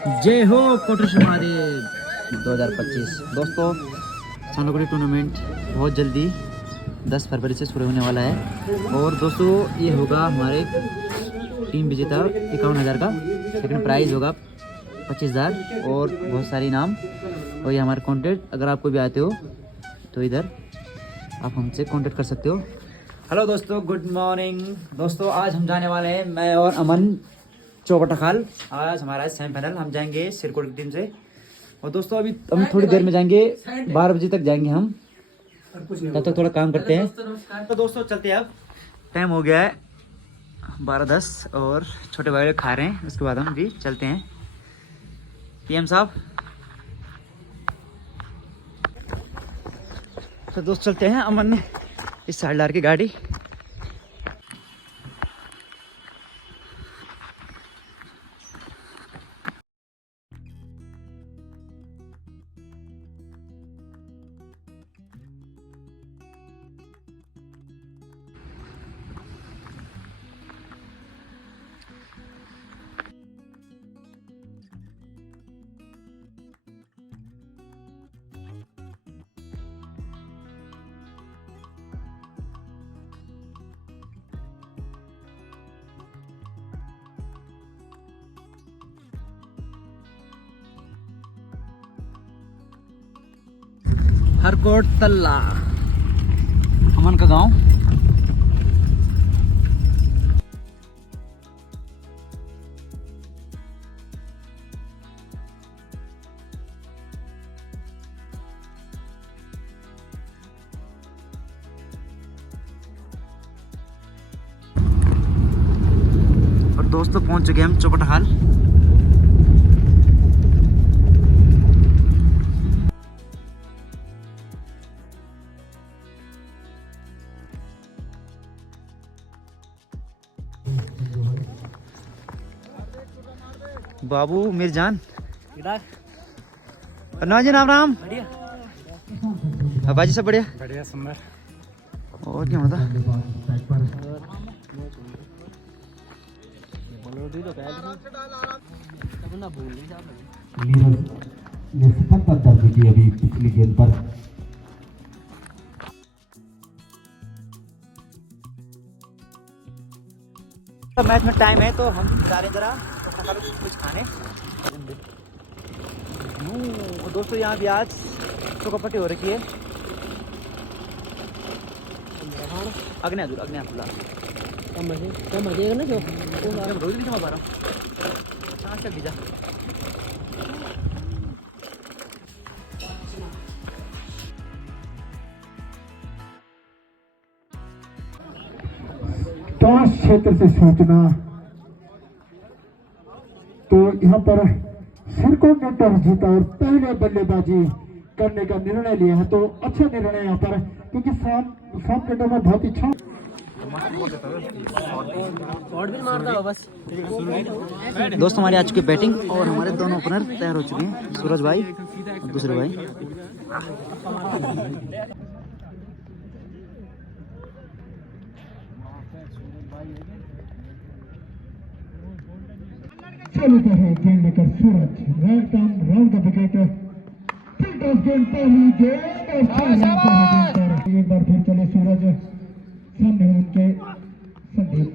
जय हो कोटेश्वर महादेव 2025। दोस्तों सोनकोटी टूर्नामेंट बहुत जल्दी 10 फरवरी से शुरू होने वाला है और दोस्तों ये होगा हमारे टीम विजेता 51,000 का, सेकंड प्राइज़ होगा 25,000 और बहुत सारे इनाम। और ये हमारे कॉन्टैक्ट, अगर आप कोई भी आते हो तो इधर आप हमसे कांटेक्ट कर सकते हो। हेलो दोस्तों, गुड मॉर्निंग। दोस्तों आज हम जाने वाले हैं, मैं और अमन चौबटाखाल। आज हमारा सेमीफाइनल, हम जाएंगे सिरकोट की टीम से। और दोस्तों अभी हम थोड़ी देर में जाएंगे, 12 बजे तक जाएंगे हम, तब तक थोड़ा काम करते हैं। तो दोस्तों चलते हैं, अब टाइम हो गया है 12:10 और छोटे भाई लोग खा रहे हैं, उसके बाद हम भी चलते हैं। पीएम साहब, तो दोस्त चलते हैं। अमन ने इस साइड की गाड़ी, हरकोट तल्ला, अमन का गांव। और दोस्तों पहुंच चुके हैं हम चौबटाखाल। बाबू मिर्जान अन्ना जी, राम राम। बाजी सब बढ़िया बढ़िया सुंदर। और क्या होता ने सफलता दर्ज की अभी पिछली गेंद पर। मैच में टाइम है तो हम जा रहे हैं जरा कुछ खाने। दोस्तों यहाँ भी आज चौकापट्टी हो रखी है। अग्नि दूर अग्नि खुला क्या मजे ना, जो रोज नहीं जमा पा रहा हूँ चल दीजा। टॉस क्षेत्र से सूचना, तो यहाँ पर सिरकोट ने टॉस जीता और पहले बल्लेबाजी करने का निर्णय लिया है। तो अच्छा निर्णय यहाँ पर, क्योंकि सात घंटों में बहुत अच्छा दोस्त हमारे आ चुके बैटिंग और हमारे दोनों ओपनर तैयार हो चुके हैं, सूरज भाई और दूसरे भाई। चलता है गेंद लेकर Suraj, right arm round the wicket. गेंद पहली गेंद और एक बार फिर चले सूरज, सामने उनके संदीप।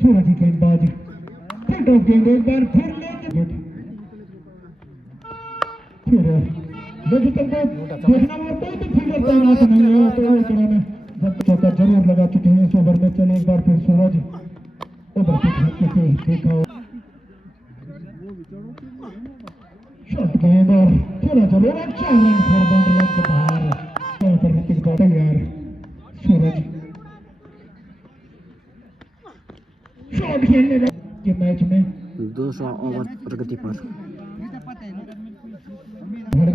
सूरज की गेंदबाज, फिर गेंद एक बार फिर देखना होता है तो फील्डर तैनात नहीं है, तो एक रन चौका जरूर लगा चुके हैं इस ओवर में। चले एक बार फिर सूरज ओवर से देखा शॉट गेंद और थोड़ा जरूर अच्छा रन फॉर बाउंड्री के बाहर। यहाँ पर ऋतिक तैयार, सूरज शॉट खेलने के मैच में 200 ओवर प्रगति पर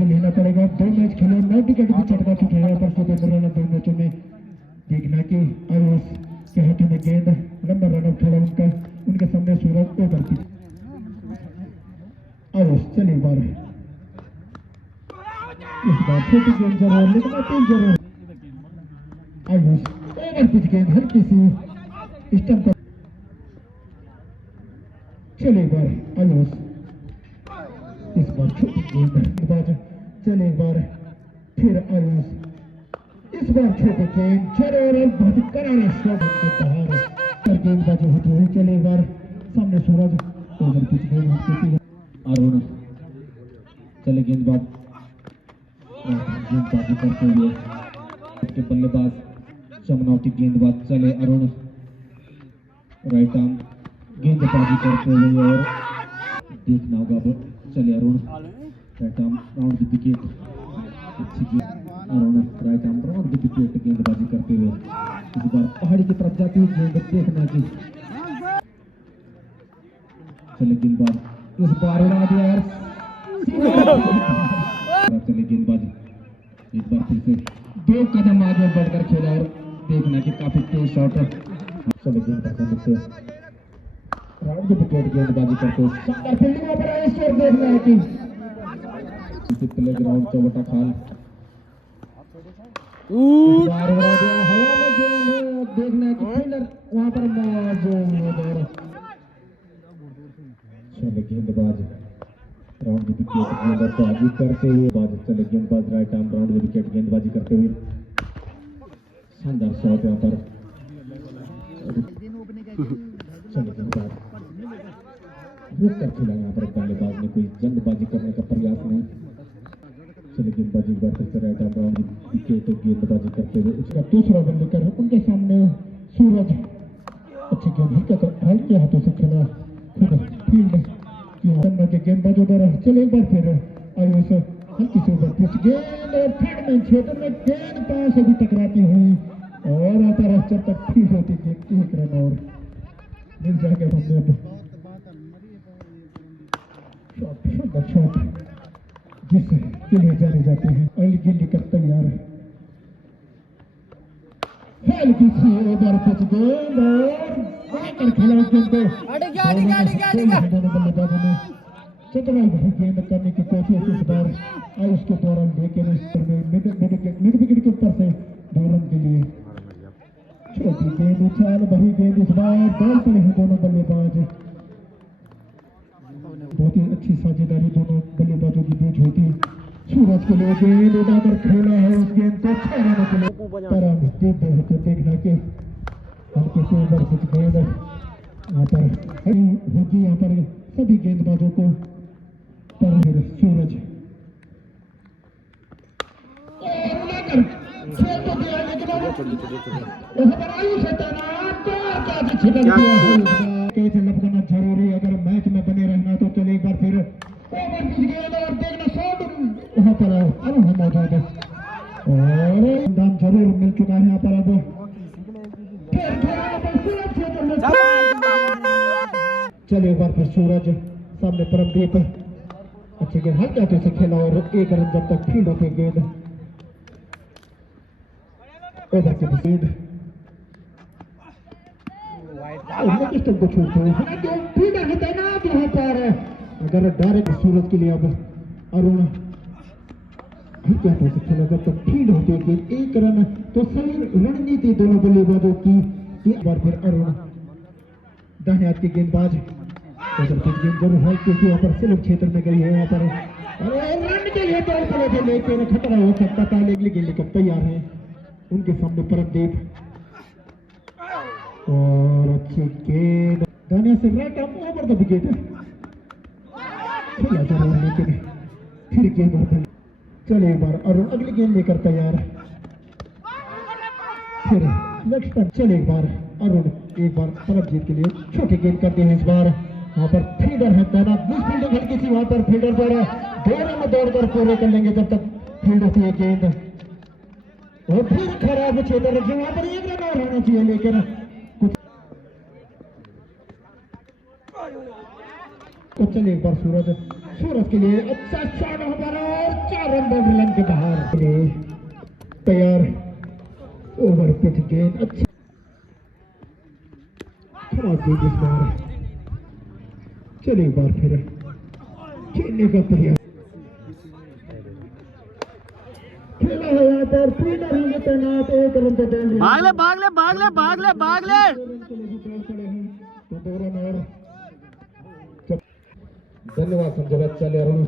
लेना पड़ेगा। 2 मैच खेले, 9 विकेट भी चटका चुके हैं पर 17 रन 2 मैचों में। देखना कि आयुष के हाथों में गेंद, लंबा रन थोड़ा उनका, उनके सामने सूरज ओवर की आयुष। चलिए बार इस बार छोटी गेंद जरूर, लेकिन तेज जरूर। आयुष ओवर पिच गेंद हल्की सी स्टंप पर चले एक बार आयुष, इस बार छोटी गेंदबाज, चले एक बार फिर आयुष, इस बार छोटे गेंद, चले और बहुत करारा शॉट के बाहर पर गेंदबाजी होती हुई, चले एक बार सामने सूरज, ओवर पिच गेंद अरुण, चले गेंदबाज गेंदबाजी करते हुए के बल्लेबाज चमनौती गेंदबाज, चले अरुण राइट आर्म गेंदबाजी करते हुए और देखना होगा अब, चले Arun right arm round the wicket, अच्छी गेंद Arun right arm round the wicket गेंदबाजी करते हुए, इस बार पहाड़ी की तरफ जाती हुई गेंद देखना की, चले गेंदबाज, इस बार उड़ा दिया यार, चले गेंदबाजी एक बार फिर से 2 कदम आगे बढ़कर खेला और देखना कि काफी तेज शॉट, चले गेंदबाजी से राउंड द विकेट गेंदबाजी करते शानदार फील्डिंग पर आए, इस ओर देखना है कि प्ले ग्राउंड चौबटा खाल बार उड़ा दिया हवा में गेंद, देखना है कि फील्डर वहां पर मौजूद, चले गेंदबाज राउंड विकेट गेंदबाजी करते हुए, चले गेंदबाज राइट आर्म राउंड विकेट गेंदबाजी करते हुए, शानदार शॉट यहाँ पर, चले गेंदबाज रुक कर खेला यहाँ पर, बल्लेबाज ने कोई जल्दबाजी करने का प्रयास नहीं, चले गेंदबाजी एक बार फिर से राइट आर्म राउंड विकेट गेंदबाजी करते हुए, उसका दूसरा बल्ले कर उनके सामने सूरज, अच्छी गेंद हल्के हाथों से खेला फील्ड के गेंदबाजों द्वारा, चले एक बार फिर आयुष हल्की से ऊपर पिच गेंद और थर्ड में क्षेत्र में गेंद पांव से भी टकराती हुई और अंतरराष्ट्रीय तक फील्ड होती गेंद, एक रन और मिल जाएगा हमने अब शॉट जिसके लिए जाने जाते हैं, अगली गेंद लेकर तैयार है, हल्की सी ओवर पिच गेंद और खेला उस गेंद को दोनों बल्लेबाजों ने चतुराई भरी गेंद करने की कोशिश, इस बार आयुष के द्वारा लेकर मिड विकेट के ऊपर से 2 रन के लिए छोटी गेंद, उछाल भरी गेंद, इस बार बॉल पड़े हैं दोनों बल्लेबाज, बहुत ही अच्छी साझेदारी दोनों बल्लेबाजों की बीच हुई, सूरज के लिए गेंद उड़ाकर खेला है उस गेंद को 6 रनों के लिए देखना के हल्के से ओवर पिच गेंद यहाँ पर होगी, यहाँ पर सभी गेंदबाजों को पर सूरज लगना जरूरी, अगर मैच में बने रहना तो चले एक बार फिर ओवर पिच गेंद और देखना शॉट वहां पर अरुण मौजूद है और दान जरूर मिल चुका है यहाँ पर, अब चले एक बार फिर सूरज सामने परमदीप, अच्छे गेंद हल्के हाथों से खेला और 1 रन जब तक फील्ड होती गेंद ओवर की गेंद को छोड़ते हुए फील्डर है तैनात यहाँ पर, अगर डायरेक्ट सूरज के लिए अब अरुण हल्के हाथों से खेला जब तक फील्ड होती है गेंद 1 रन, तो सही रणनीति दोनों बल्लेबाजों की, एक बार फिर अरुण दाहिने हाथ की गेंदबाज गेंद जरूर हल्के से यहाँ पर स्लिप क्षेत्र में गई है, यहाँ पर रन के लिए दौड़ पड़े थे लेकिन खतरा हो सकता था, लेकिन गेंद लेकर तैयार है उनके सामने परमदीप और अच्छी गेंद दानिया से right arm over the wicket खेला जरूर लेकिन फिर गेंद चले एक बार अरुण अगली गेंद लेकर तैयार, फिर नेक्स्ट टाइम चले एक बार अरुण एक बार परमजीत के लिए छोटी गेंद करते हैं, इस बार वहां पर फील्डर है तैनात, मिस फील्डिंग हल्की सी वहां पर फील्डर द्वारा 2 रन में दौड़कर पूरे कर लेंगे जब तक फील्ड होती है गेंद, और फिर खराब क्षेत्र वहां पर 1 रन और होना चाहिए लेकिन तो चलिए एक बार सूरज के लिए अच्छा शॉट हमारा और 4 रन बाउंड्री के बाहर तैयार, ओवर पिच गेंद अच्छी गेंद इस बार, चलिए एक बार फिर खेलने का प्रयास खेला है यहाँ पर फील्डर होंगे तैनात, 1 रन पे भाग ले तो 2 रन और धन्यवाद संजय। चले अरुण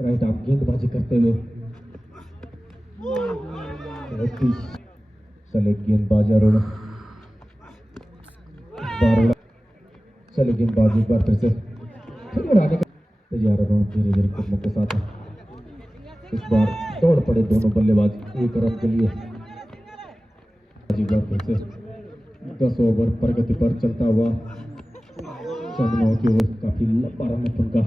राइट आप गेंदबाजी करते हुए चले गेंदबाज अरुण चले गेंदबाजी एक बार फिर से फिर उड़ाने का तैयार अरुण धीरे धीरे कदमों के साथ इस बार दौड़ पड़े दोनों बल्लेबाज एक रन के लिए। एक बार फिर से 10 ओवर प्रगति पर चलता हुआ सामने की ओर काफी लंबा रन उनका।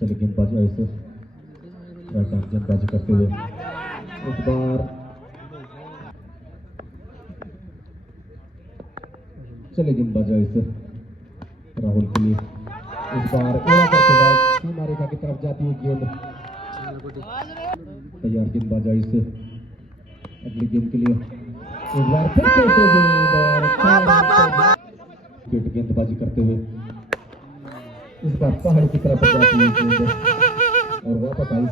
चले गेंदबाजी ऐसे गेंदबाजी करते हुए इस बार चले गेंदबाजी ऐसे राहुल के लिए इस बार सीमा रेखा की तरफ जाती है गेंद। तैयार गेंदबाजी ऐसे अगली गेंद के लिए एक बार फिर से गेंदबाजी करते हुए इस बार पहाड़ की तरफ जाती है गेंद और वापस आई।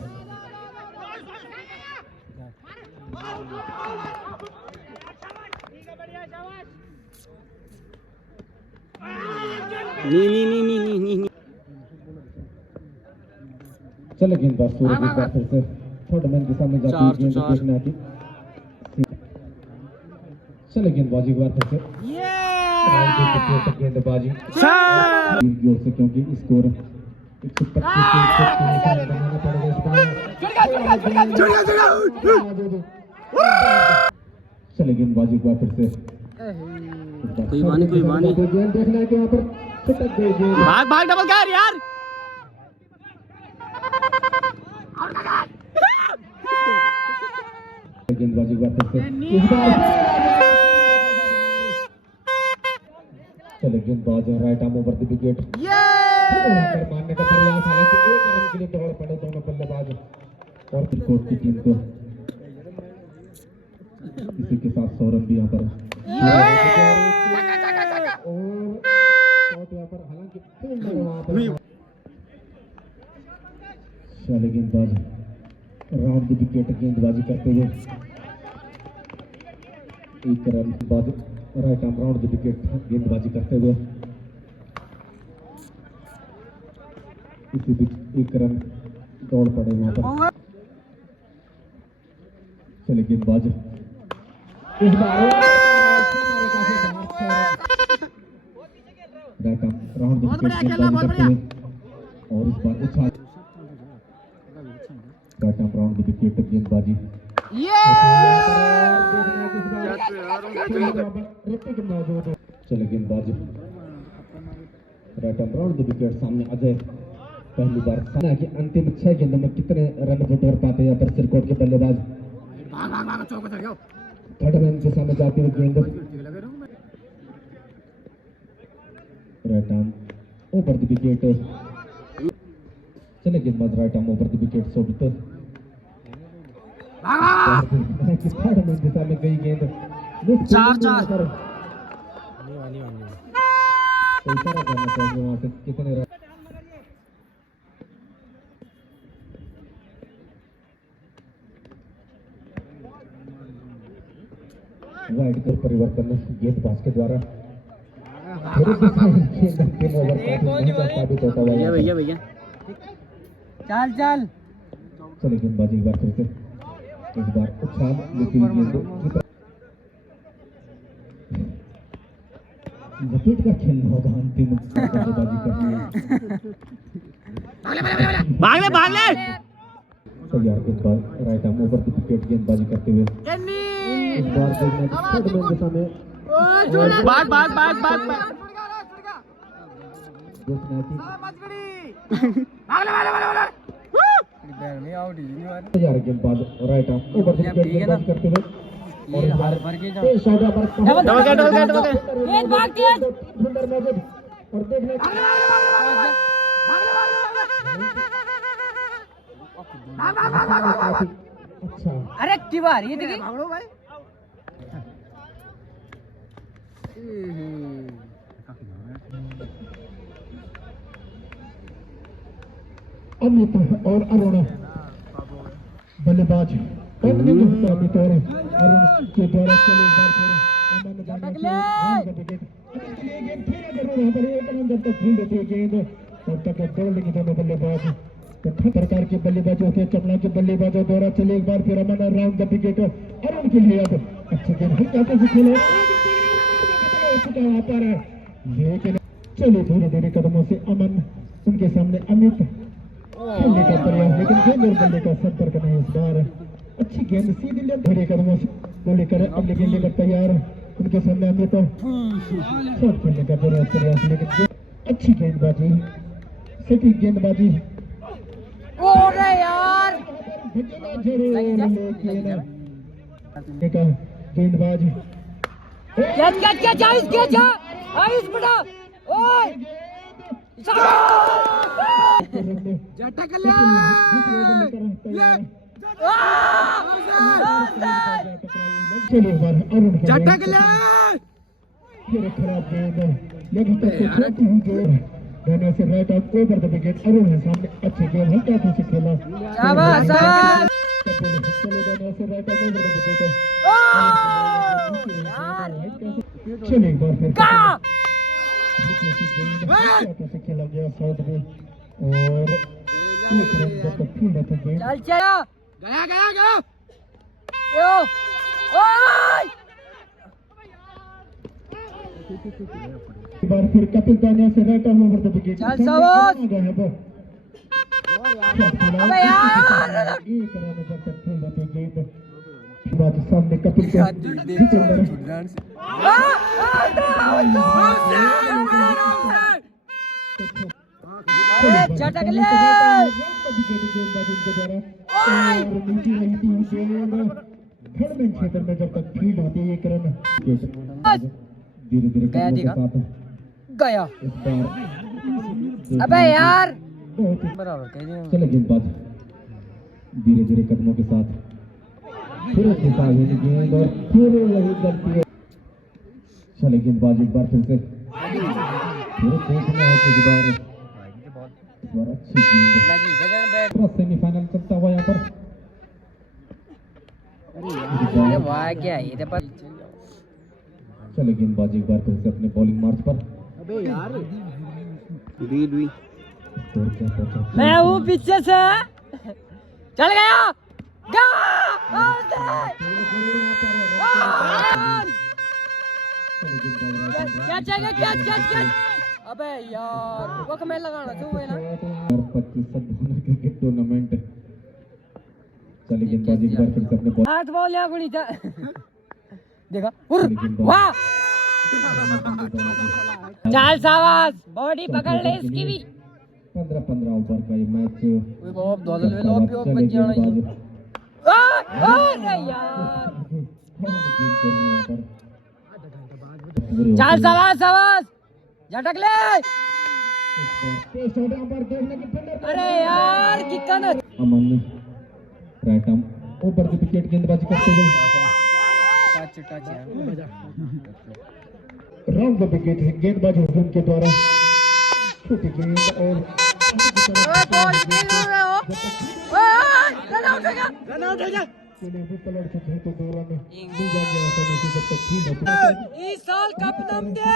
नी चले गेंदबाज सूरज एक बार फिर से थर्ड मैन के सामने जाती है गेंद देखने आती। चले गेंदबाजी एक बार फिर से गेंदबाजी की ओर से क्योंकि स्कोर 125 बनाना पड़ेगा इस बार। चले गेंदबाजी एक बार फिर से कोई बानी गेंद देखना है कि यहाँ पर छटक गई गेंद। भाग डबल कैर यार। गेंदबाजी एक बार फिर से इस बार चले गेंदबाज right arm over the wicket मारने का प्रयास, हालांकि एक रन के लिए दौड़ पड़े दोनों बल्लेबाज और कोर्ट की टीम को। इसी के साथ सौरभ भी यहाँ पर हालांकि चले गेंदबाज राउंड द विकेट गेंदबाजी करते हुए एक रन बाद right arm round the wicket गेंदबाजी करते हुए इसी बीच एक रन दौड़ पड़े वहां पर। चले गेंदबाज इस बार right arm round the wicket गेंदबाजी करते हुए और इस बार उछाल right arm round the wicket गेंदबाजी चले गेंदबाज right arm round the wicket सामने अजय पहली बार सामने कि अंतिम 6 गेंदों में कितने रन बटोर पाते हैं पर सिरकोट के बल्लेबाज। थर्ड मैन के सामने जाती हुई गेंद right arm over the wicket. चले गेंदबाज right arm over the wicket Sobit third man के सामने गई गेंद 4-4 इशारा करना चाहिए वहां से कितने रन। वाइड कर परिवर्तन गेंदबाज के द्वारा साबित होता हुआ भैया चल चले गेंदबाजी एक बार फिर से इस बार उछाल लेकिन गेंद लपेट का खेलना होगा अंतिम गेंदबाजी करनी है। भाग ले तैयार गेंदबाज right arm over the wicket गेंदबाजी करते हुए इस बार देखना थर्ड मैन के सामने भाग तैयार गेंदबाज right arm over the wicket गेंदबाजी करते हुए और इस बार शॉट पर गेंद भाग तेज सुंदर मैच और देखने अच्छा अरे की बार ये देखिए भागो भाई। अमित और अरुण बल्लेबाज अरुण के द्वारा चले एक बार फिर गेंद खेला जरूर यहाँ पर एक रन जब तक फील्ड होती है गेंद तब तक दौड़ लेंगे दोनों बल्लेबाज। तो प्रकार के बल्लेबाज होते हैं, चपला के बल्लेबाजों द्वारा चले एक बार फिर अमन राउंड द विकेट और उनके लिए अब अच्छे गेंद हल्के से खेले वहाँ पर, लेकिन चलिए धीरे धीरे कदमों से अमन, उनके सामने अमित खेलने का प्रयास, लेकिन गेंद और बल्ले का संपर्क नहीं इस बार। अच्छी गेंद सीधी ले धीरे कदमों से को लेकर अगले गेंद लेकर तैयार, उनके सामने अमित शॉट खेलने का प्रयास, लेकिन अच्छी गेंदबाजी, सटीक गेंदबाजी यार गेंदबाज खराब गेंद, लेकिन से right out over the wicket Arun है सामने, अच्छे गेंद हल्के हाथों से खेला चलिए एक बार फिर से खेला गया साउथ में और एक रन जब तक फील्ड है तो एक बार फिर कपिल दानिया से right arm over the wicket चल शाबाश अबे यार एक रन जब तक फील्ड है गेंद बात सामने कपिल के झटक ले खड़में क्षेत्र में जब तक फील्ड होती है एक रन धीरे धीरे गया। अबे यार बराबर चले गेंदबाज धीरे धीरे कदमों के साथ फिर गेंद और फिर वही गलती है। चले गेंदबाज एक बार फिर से फिर देखना है कुछ बार अच्छी गेंद सेमीफाइनल चलता हुआ यहाँ पर चले गेंदबाज एक बार फिर से अपने बॉलिंग मार्च पर। अबे यार मैं हूँ पीछे से चल गया क्या चाहिए क्या अबे यार वो कमेंट लगाना चाहिए ना 25 टूर्नामेंट। चले गेंदबाज एक बार फिर से अपने हाथ बॉल या गुणी था देखा वाह चाल शाबाश बॉडी पकड़ ले इसकी भी 15 ओवर का ये मैच ओए बाप दौड़ ले लो पियो बच जाना अरे यार चाल शाबाश झटक ले अरे यार किक्का ना अमन राइट आर्म ऊपर की विकेट गेंदबाजी करते हुए राउंड द विकेट गेंदबाजी उनके द्वारा छोटी गेंद और पलट चुके हैं तो दो रन दी जाएंगे जब तक फील्ड इस साल कप तुम दे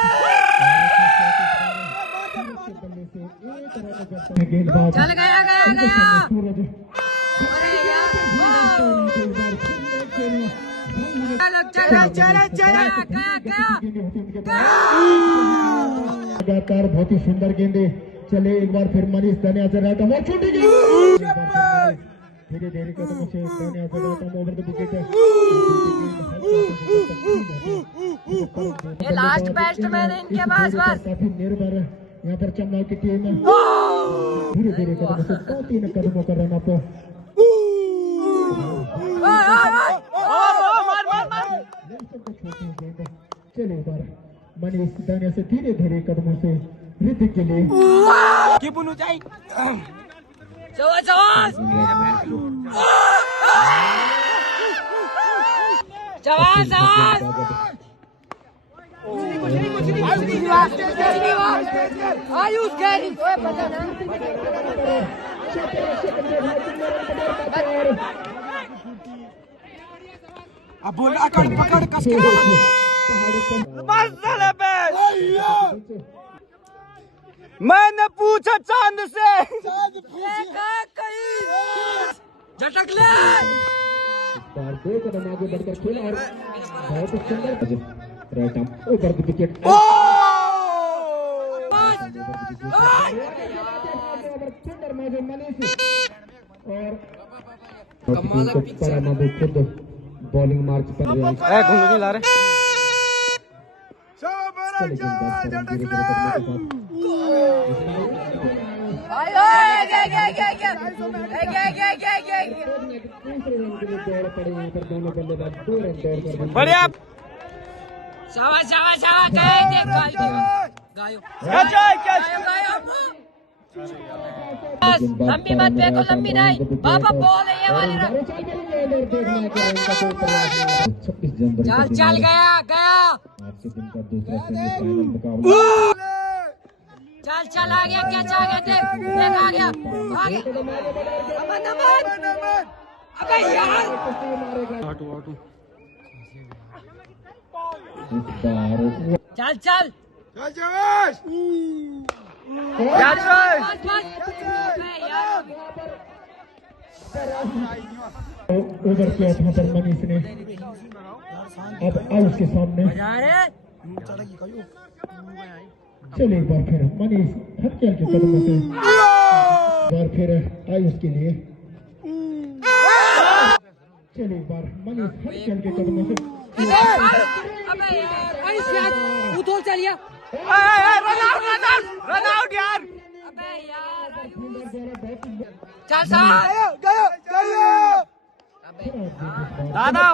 गेंदबाज चल गया सूरज अरे यार लगातार बहुत ही सुंदर गेंदे चले एक बार फिर मनीष दानिया से राइट आर्म छोटी गेंद धीरे धीरे कदमों से दानिया से right arm over the wicket. ये लास्ट बैट्समैन है इनके पास बस काफी निर्भर यहाँ पर चेन्नई की टीम धीरे धीरे कदमों से 2-3 कदमों का रन अप चले एक बार मनीष दानिया से धीरे धीरे कदमों से ऋतिक के लिए आयुष गैरी पता ना अब बोल पकड़ कस के मैंने पूछा चांद से झटक ले। बार 2 कदम आगे बढ़कर खेला और बहुत सुंदर right arm over the wicket सुंदर मैच मनीष और परामदु खुद बॉलिंग मार्च पर घूमने ला रहे बढ़िया शाबाश शाबाश शाबाश। देख गायो लंबी मत देखो, लंबी नहीं बाबा, बॉल है ये वाली। 26 जनवरी चल चल गया गया। आज के दिन का दूसरा सेमीफाइनल मुकाबला चल चल आ गया, क्या आ गया, देख देख आ गया। अमन अमन, अबे यार चल चल ओवर किया वहाँ पर मनीष ने। अब आउट के सामने चले एक बार फिर मनीष हत्या के कदमों से एक बार फिर आयुष के लिए चले एक बार मनीष हत्या के कदमों से अबे यार उधर चलिए। रन आउट यार। अबे यार चल दादा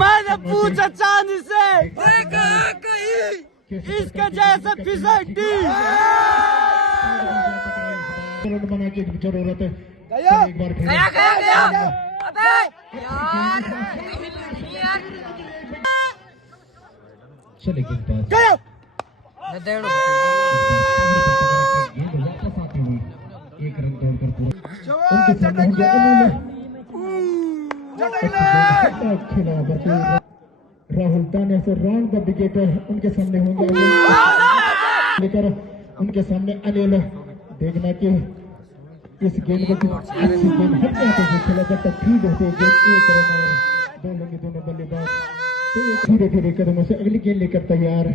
मैंने पूछा चांद से इसके जैसे फिसड्डी बना की जरूरत है। एक बार फिर गया गया गया। अबे यार चले गेंदबाज गेंद वापस आते हुए 1 रन दौड़कर पूरा उनके सामने होंगे खेला राहुल दानिया से राउंड द विकेट उनके सामने होंगे लेकर उनके सामने अनिल। देखना कि इस गेंद को अच्छी गेंद हटके हाथों से खेला जब तक फील्ड होते गेंद 1 रन और दोनों बल्लेबाज धीरे धीरे कदमों से अगली गेंद लेकर तैयार।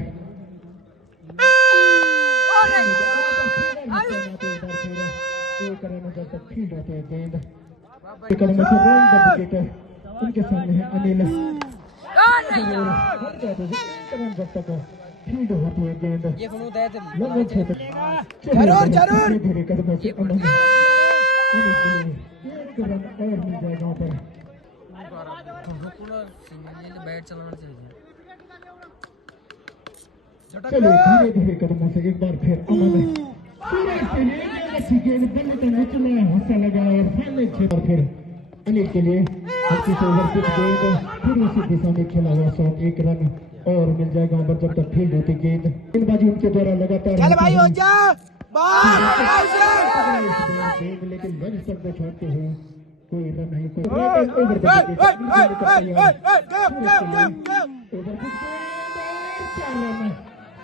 जब तक फील्ड होते हैं गेंद कदमों से राउंड द विकेट उनके सामने है अनिल। जब तक फील्ड होती है गेंद लंबे क्षेत्र जरूर धीरे कदमों से अमन 1 रन और मिल जाएगा वहाँ पर। चलिए धीरे धीरे कदमों से एक बार फिर अमन अच्छी गेंद बल्ले तक निचला हंसा लगा और सामने क्षेत्र फिर अनिल के लिए हल्की से ओवर पिच गेंद फिर उसी दिशा में खेला हुआ शॉट 1 रन और मिल जाएगा वहाँ पर जब तक फील्ड होती गेंद। गेंदबाजी उनके द्वारा लगातार लेकिन लंच तक को छोड़ते हुए कोई रन नहीं कोई ओवर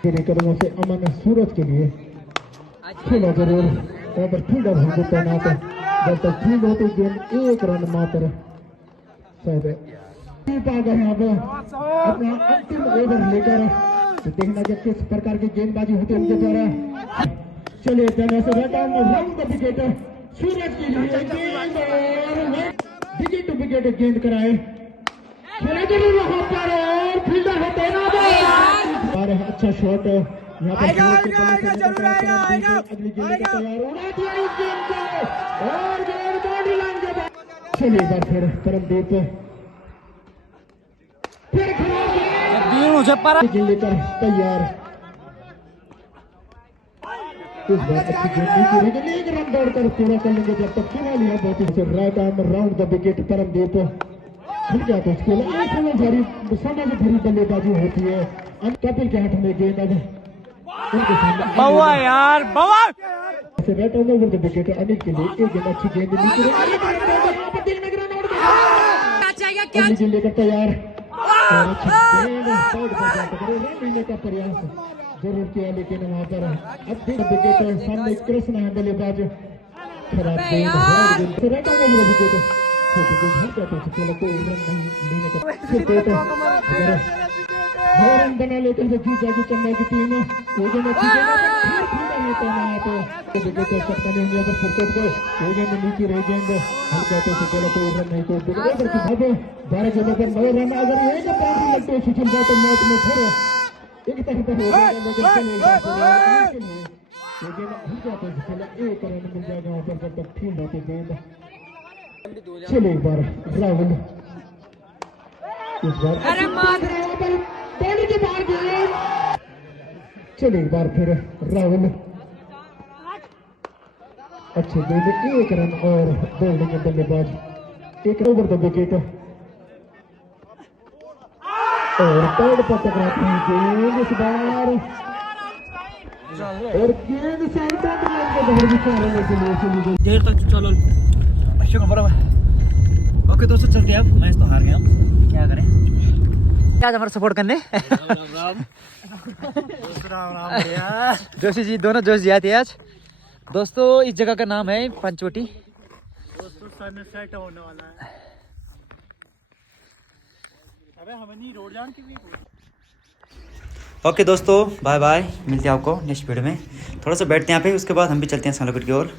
तेरे कदमों से अमन सूरज के लिए खेला जरूर ओवर फील्डर होंगे तैनात जब तक फील्ड होती गेंद 1 रन मात्र शायद आ गए यहाँ पे अपना अंतिम ओवर लेकर तो देखना जब किस प्रकार की गेंदबाजी होती है उनके द्वारा। चलिए पहले से राउंड द विकेट सूरज के लिए विकेट टू विकेट गेंद कराए खेला जरूर वहाँ पर और फील्डर है तैनात। अच्छा शॉट यहाँ पर अगली गेंद का तैयार उड़ा दिया इस गेंद को और गेंद बॉडी लाइन के बाद चलिए एक बार फिर परमदीप फिर लेकर तैयार। इस बार अच्छी गेंद नहीं की लेकिन 1 रन दौड़कर पूरा कर लेंगे जब तक खेला लिया बहुत ही right arm round the wicket Paramdeep खुल गया तो उसके लिए समझ भरी बल्लेबाजी होती है कपिल के हाथ में गेंद अब उनके सामने बवा यार बवा से bat over the wicket Anil के लिए एक गेंद अच्छी गेंद नीचे क्या के लेकर तैयार और अच्छी गेंद साइड पर जाकर रन लेने का प्रयास जरूर किया लेकिन वहां पर अब भी विकेट सामने कृष्ण है बल्लेबाज खराब गेंद रन ओवर द विकेट छोटी गेंद हर जाते हैं खेल को रन नहीं लेने का विकेट अगर रन बना लेते हैं जीत जाएगी चेन्नई की टीम ये गेंद अच्छी गेंद होता है तो विकेट सकता नहीं है पर क्रिकेट को ये गेंद नीचे रह गेंद हम कहते हैं चलो कोई रन नहीं तो ओवर की भागे 12 गेंदों पर 9 रन अगर एक बाउंड्री लगते हैं सुशील बात मैच में फिर एक तरफ हो गया लेकिन चलेगा ये गेंद हम कहते हैं चलो एक रन मिल जाएगा वहां पर जब तक ठीक रहते गेंद चले एक बार राहुल इस बार अरे मार पानी के बाहर गेंद चले एक बार फिर राहुल अच्छे गेंद एक रन और बॉलिंग बल्लेबाज एक ओवर द विकेट और पैड पर टकराते हैं गेंद इस बार और गेंद साइड पर बाहर निकालने के लिए चली गई देर तक चलो अच्छे नंबर ओके दोस्तों चलते हैं अब मैच तो हार गया हम क्या करें क्या हमारा सपोर्ट करने जोशी जी दोनों जोश जिया थे आज दोस्तों इस जगह का नाम है पंचवटी दोस्तों सनसेट होने वाला है अबे हमें नहीं रोड जान की भी ओके दोस्तों बाय बाय मिलते हैं आपको नेक्स्ट वीडियो में थोड़ा सा बैठते हैं यहाँ पे उसके बाद हम भी चलते हैं सालोगढ़ की ओर